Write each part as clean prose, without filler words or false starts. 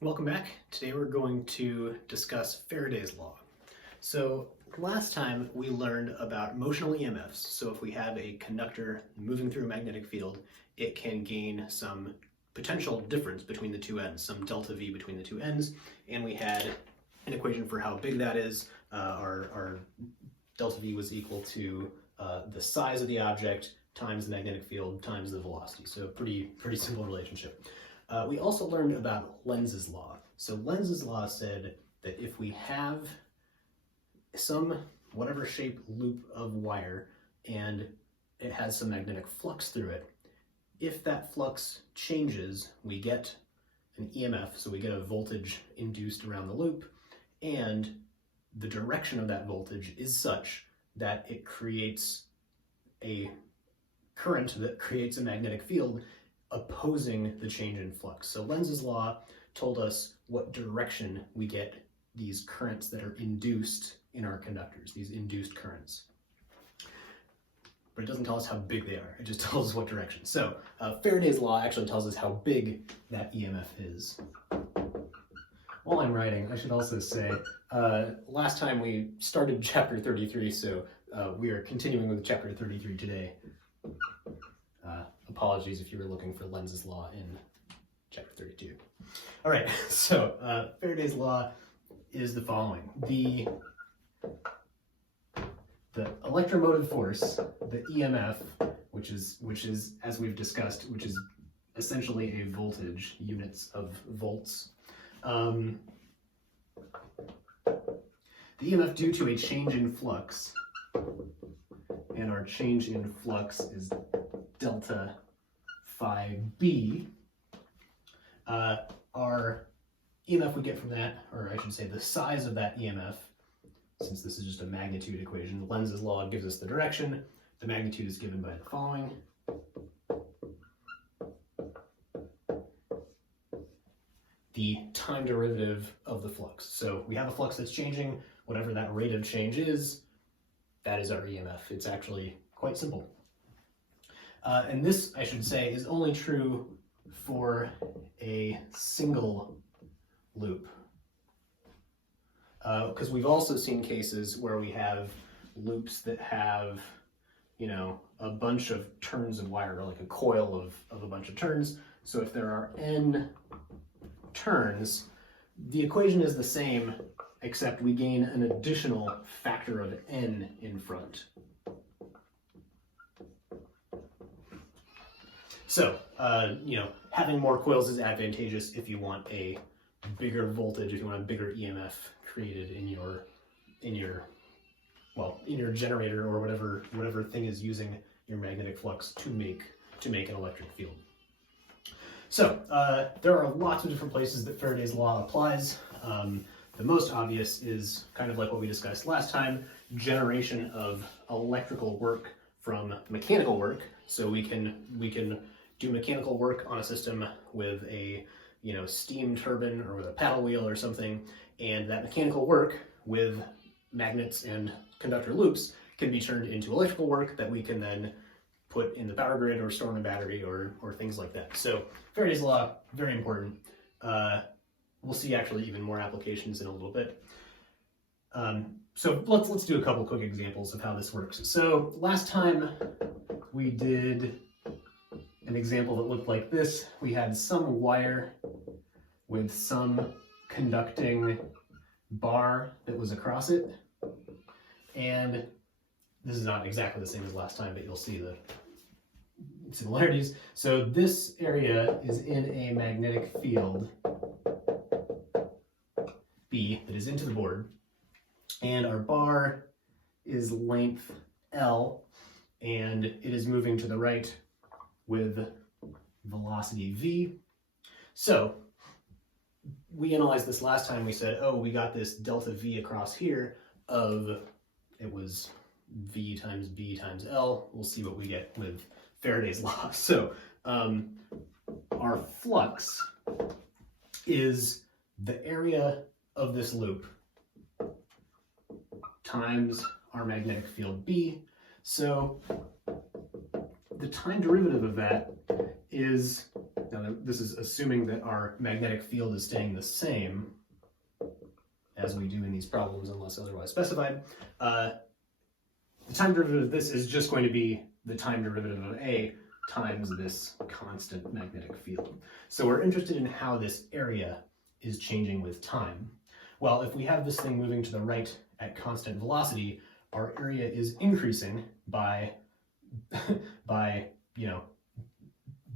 Welcome back. Today we're going to discuss Faraday's law. So last time we learned about motional EMFs. So if we have a conductor moving through a magnetic field, it can gain some potential difference between the two ends, some delta V between the two ends. And we had an equation for how big that is. Our delta V was equal to the size of the object times the magnetic field times the velocity. So pretty simple relationship. We also learned about Lenz's law. So Lenz's law said that if we have some whatever shape loop of wire and it has some magnetic flux through it, if that flux changes, we get an EMF, so we get a voltage induced around the loop, and the direction of that voltage is such that it creates a current that creates a magnetic field opposing the change in flux. So Lenz's law told us what direction we get these currents that are induced in our conductors, these induced currents. But it doesn't tell us how big they are, it just tells us what direction. So Faraday's law actually tells us how big that EMF is. While I'm writing, I should also say, last time we started chapter 33, so we are continuing with chapter 33 today. Apologies if you were looking for Lenz's law in chapter 32. All right, so Faraday's law is the following. The electromotive force, the EMF, which is, as we've discussed, which is essentially a voltage, units of volts. The EMF due to a change in flux, and our change in flux is delta phi b. Our EMF we get from that, or I should say the size of that EMF, since this is just a magnitude equation, Lenz's law gives us the direction. The magnitude is given by the following. The time derivative of the flux. So we have a flux that's changing, whatever that rate of change is, that is our EMF. It's actually quite simple. And this, I should say, is only true for a single loop. Because we've also seen cases where we have loops that have, a bunch of turns of wire, or like a coil of a bunch of turns. So if there are n turns, the equation is the same, except we gain an additional factor of n in front. So, having more coils is advantageous if you want a bigger voltage, if you want a bigger EMF created in your generator, or whatever thing is using your magnetic flux to make an electric field. So, there are lots of different places that Faraday's law applies. The most obvious is kind of like what we discussed last time, generation of electrical work from mechanical work. So we can do mechanical work on a system with a steam turbine or with a paddle wheel or something, and that mechanical work with magnets and conductor loops can be turned into electrical work that we can then put in the power grid or store in a battery or things like that. So Faraday's law, very important. We'll see actually even more applications in a little bit. So let's do a couple quick examples of how this works. So last time we did an example that looked like this. We had some wire with some conducting bar that was across it. And this is not exactly the same as last time, but you'll see the similarities. So this area is in a magnetic field B that is into the board, and our bar is length L, and it is moving to the right with velocity V. So we analyzed this last time. We said, oh, we got this delta V across here it was V times B times L. We'll see what we get with Faraday's law. So our flux is the area of this loop times our magnetic field B. So the time derivative of that is Now this is assuming that our magnetic field is staying the same as we do in these problems unless otherwise specified. The time derivative of this is just going to be the time derivative of A times this constant magnetic field. So we're interested in how this area is changing with time. Well, if we have this thing moving to the right at constant velocity, our area is increasing by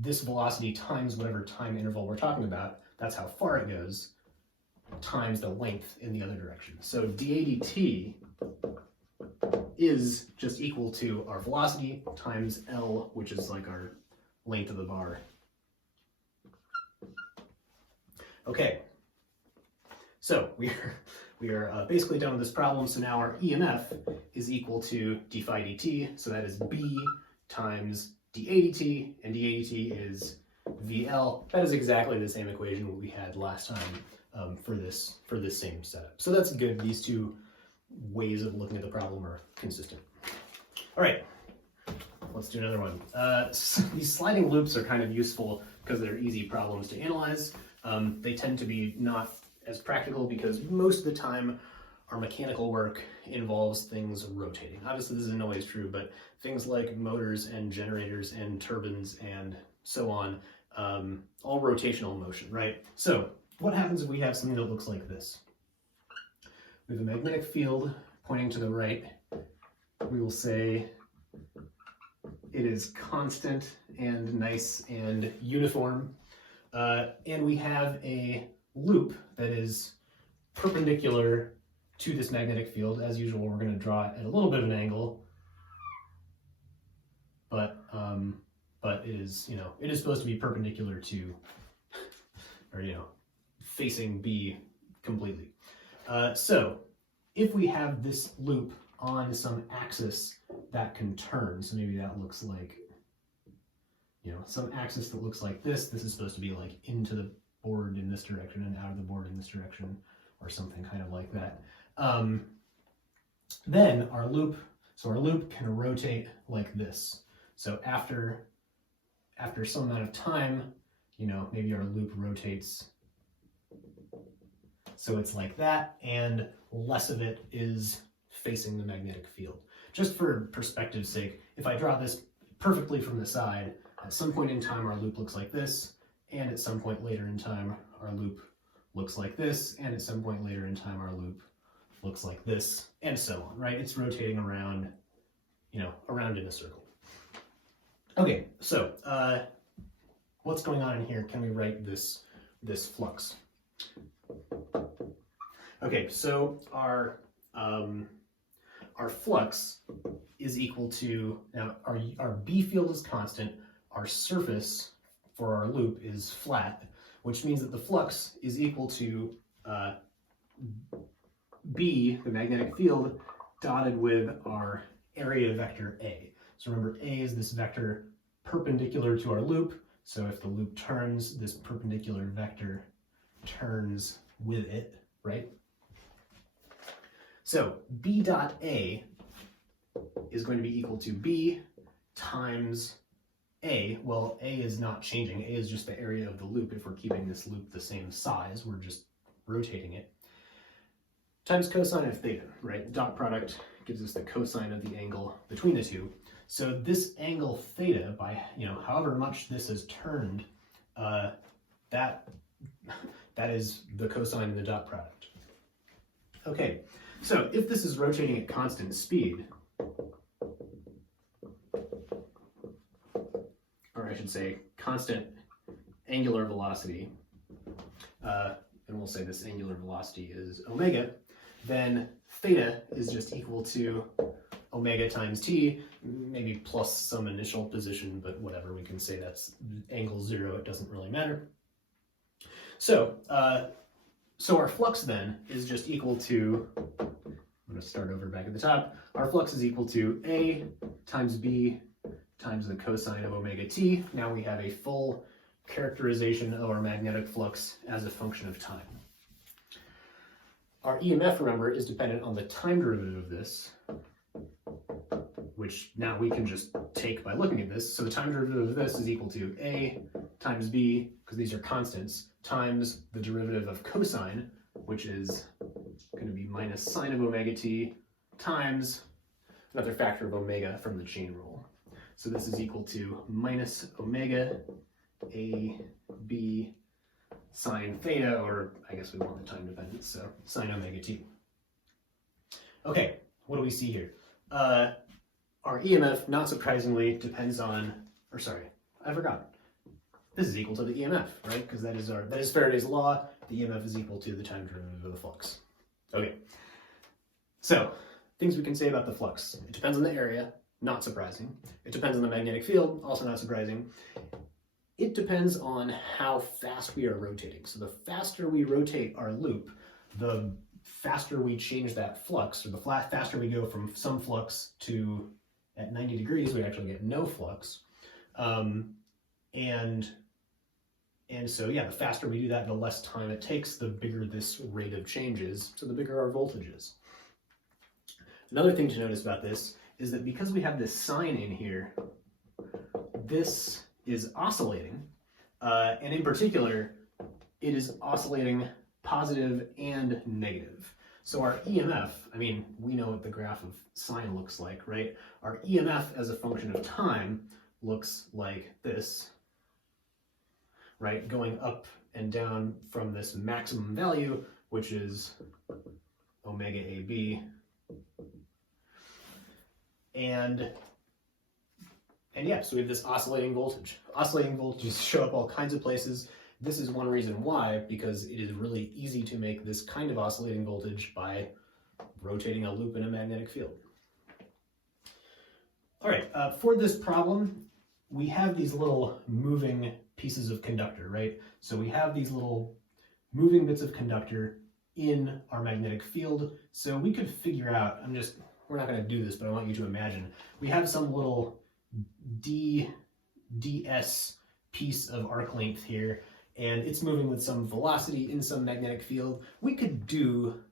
this velocity times whatever time interval we're talking about. That's how far it goes, times the length in the other direction. So dA dt is just equal to our velocity times L, which is like our length of the bar. Okay, so we are basically done with this problem. So now our EMF is equal to d phi dt. So that is B times dA dt, and dA dt is VL. That is exactly the same equation we had last time for this same setup. So that's good. These two ways of looking at the problem are consistent. All right, let's do another one. These sliding loops are kind of useful because they're easy problems to analyze. They tend to be not as practical because most of the time our mechanical work involves things rotating. Obviously this isn't always true, but things like motors and generators and turbines and so on, all rotational motion, right? So what happens if we have something that looks like this? We have a magnetic field pointing to the right. We will say it is constant and nice and uniform. And we have a loop that is perpendicular to this magnetic field. As usual, we're going to draw it at a little bit of an angle, but it is, it is supposed to be perpendicular to, or facing B completely. So if we have this loop on some axis that can turn, so maybe that looks like, some axis that looks like this. This is supposed to be like into the board in this direction and out of the board in this direction, or something kind of like that. Then our loop can rotate like this. So after some amount of time, maybe our loop rotates so it's like that, and less of it is facing the magnetic field. Just for perspective's sake, if I draw this perfectly from the side, at some point in time our loop looks like this, and at some point later in time our loop looks like this, and at some point later in time our loop looks like this, and so on, right? It's rotating around, around in a circle. Okay, so what's going on in here? Can we write this flux? Okay, so our flux is equal to, now our B field is constant, our surface for our loop is flat, which means that the flux is equal to B, the magnetic field, dotted with our area vector A. So remember, A is this vector perpendicular to our loop, so if the loop turns, this perpendicular vector turns with it, right? So B dot A is going to be equal to B times A. Well, A is not changing. A is just the area of the loop. If we're keeping this loop the same size, we're just rotating it. Times cosine of theta, right? Dot product gives us the cosine of the angle between the two. So this angle theta, by however much this has turned, that is the cosine in the dot product. Okay, so if this is rotating at constant speed, or I should say constant angular velocity, and we'll say this angular velocity is omega, then theta is just equal to omega times t, maybe plus some initial position, but whatever, we can say that's angle 0, it doesn't really matter. So, so our flux then is just equal to, I'm going to start over back at the top, our flux is equal to A times B times the cosine of omega t. Now we have a full characterization of our magnetic flux as a function of time. Our EMF, remember, is dependent on the time derivative of this, which now we can just take by looking at this. So the time derivative of this is equal to A times B, because these are constants, times the derivative of cosine, which is going to be minus sine of omega t, times another factor of omega from the chain rule. So this is equal to minus omega A B sine theta, or I guess we want the time dependence, so sine omega t. Okay, what do we see here? Our EMF, not surprisingly, depends on, or sorry, I forgot. This is equal to the EMF, right? Because that is Faraday's law. The EMF is equal to the time derivative of the flux. Okay, so things we can say about the flux. It depends on the area, not surprising. It depends on the magnetic field, also not surprising. It depends on how fast we are rotating. So the faster we rotate our loop, the faster we change that flux, or the faster we go from some flux to, at 90 degrees, we actually get no flux. And so, yeah, the faster we do that, the less time it takes, the bigger this rate of change is, so the bigger our voltage is. Another thing to notice about this is that because we have this sign in here, this is oscillating, and in particular, it is oscillating positive and negative. So our EMF, I mean, we know what the graph of sine looks like, right? Our EMF as a function of time looks like this, right? Going up and down from this maximum value, which is omega AB. And yeah, so we have this oscillating voltage. Oscillating voltages show up all kinds of places. This is one reason why, because it is really easy to make this kind of oscillating voltage by rotating a loop in a magnetic field. All right, for this problem, we have these little moving pieces of conductor, right? So we have these little moving bits of conductor in our magnetic field. So we could figure out, we're not going to do this, but I want you to imagine, we have some little ds piece of arc length here, and it's moving with some velocity in some magnetic field. We could do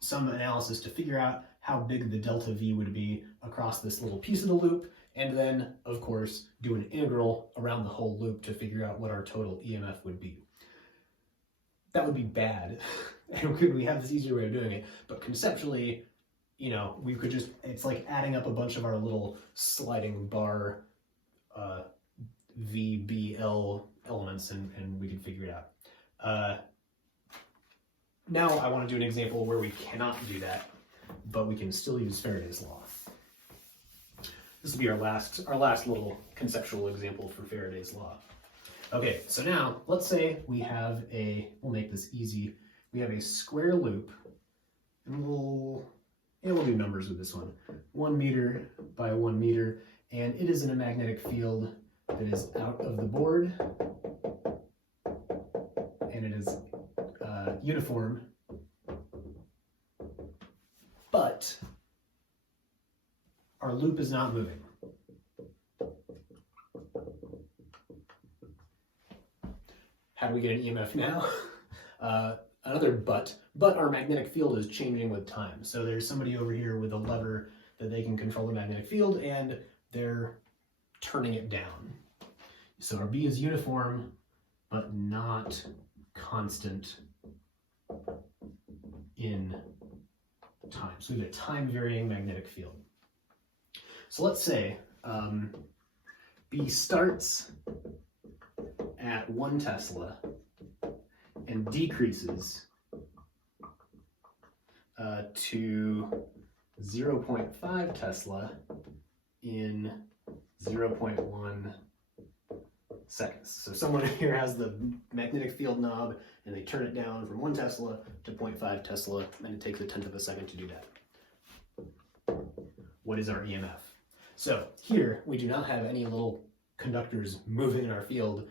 some analysis to figure out how big the delta V would be across this little piece of the loop, and then, of course, do an integral around the whole loop to figure out what our total EMF would be. That would be bad, and could we have this easier way of doing it? But conceptually, you know, we could just, it's like adding up a bunch of our little sliding bar VBL elements, and we can figure it out. Now I want to do an example where we cannot do that, but we can still use Faraday's law. This will be our last little conceptual example for Faraday's law. Okay, so now let's say we have we'll make this easy. We have a square loop, and we'll do numbers with this one. 1 meter by 1 meter, and it is in a magnetic field that is out of the board, and it is uniform, but our loop is not moving. How do we get an EMF now? Another but our magnetic field is changing with time. So there's somebody over here with a lever that they can control the magnetic field, and they're turning it down. So our B is uniform, but not constant in time. So we have a time-varying magnetic field. So let's say B starts at 1 Tesla and decreases to 0.5 Tesla in 0.1 seconds. So someone here has the magnetic field knob, and they turn it down from 1 Tesla to 0.5 Tesla, and it takes 1/10 of a second to do that. What is our EMF? So here, we do not have any little conductors moving in our field.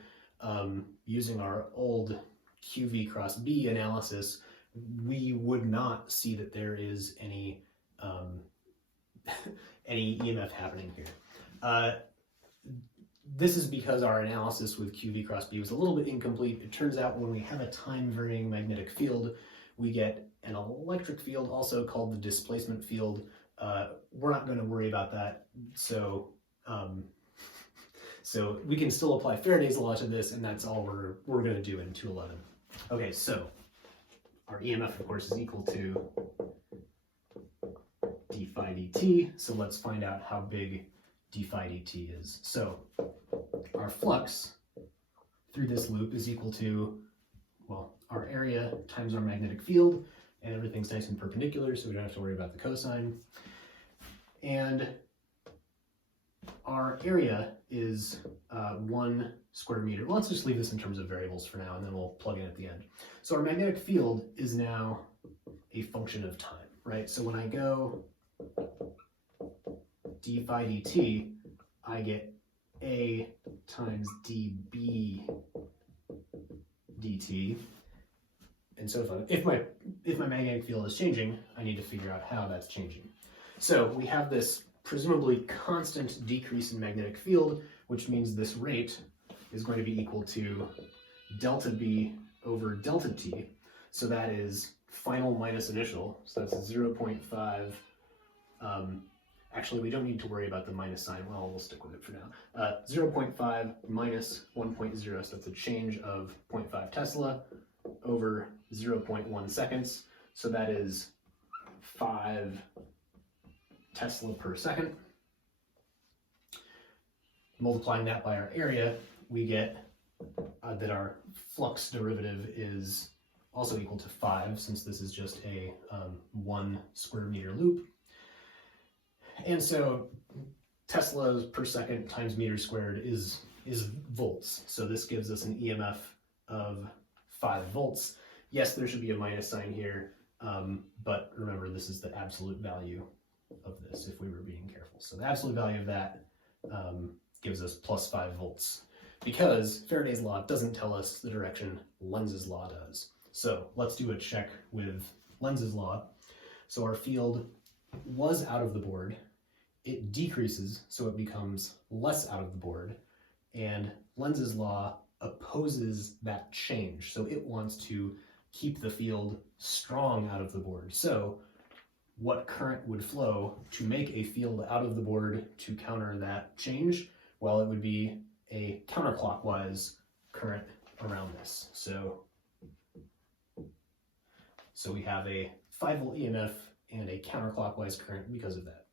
Using our old QV cross B analysis, we would not see that there is any any EMF happening here. This is because our analysis with QV cross B was a little bit incomplete. It turns out when we have a time-varying magnetic field, we get an electric field, also called the displacement field, we're not going to worry about that. So so we can still apply Faraday's law to this, and that's all we're going to do in 211. Okay, so our EMF, of course, is equal to d phi dt. So let's find out how big d phi dt is. So our flux through this loop is equal to, well, our area times our magnetic field, and everything's nice and perpendicular, so we don't have to worry about the cosine. And our area is 1 square meter. Well, let's just leave this in terms of variables for now, and then we'll plug in at the end. So our magnetic field is now a function of time, right? So when I go d phi dt, I get a times dB dt. And so if my magnetic field is changing, I need to figure out how that's changing. So we have this presumably constant decrease in magnetic field, which means this rate is going to be equal to delta B over delta T. So that is final minus initial. So that's 0.5. Actually, we don't need to worry about the minus sign. Well, we'll stick with it for now. 0.5 minus 1.0, so that's a change of 0.5 Tesla over 0.1 seconds. So that is 5 Tesla per second. Multiplying that by our area, we get that our flux derivative is also equal to 5, since this is just a 1 square meter loop. And so Tesla per second times meter squared is volts. So this gives us an EMF of 5 volts. Yes, there should be a minus sign here, but remember, this is the absolute value of this if we were being careful. So the absolute value of that gives us plus 5 volts, because Faraday's law doesn't tell us the direction Lenz's law does. So let's do a check with Lenz's law. So our field was out of the board. It decreases, so it becomes less out of the board, and Lenz's law opposes that change. So it wants to keep the field strong out of the board. So what current would flow to make a field out of the board to counter that change? Well, it would be a counterclockwise current around this. So we have a 5 volt EMF and a counterclockwise current because of that.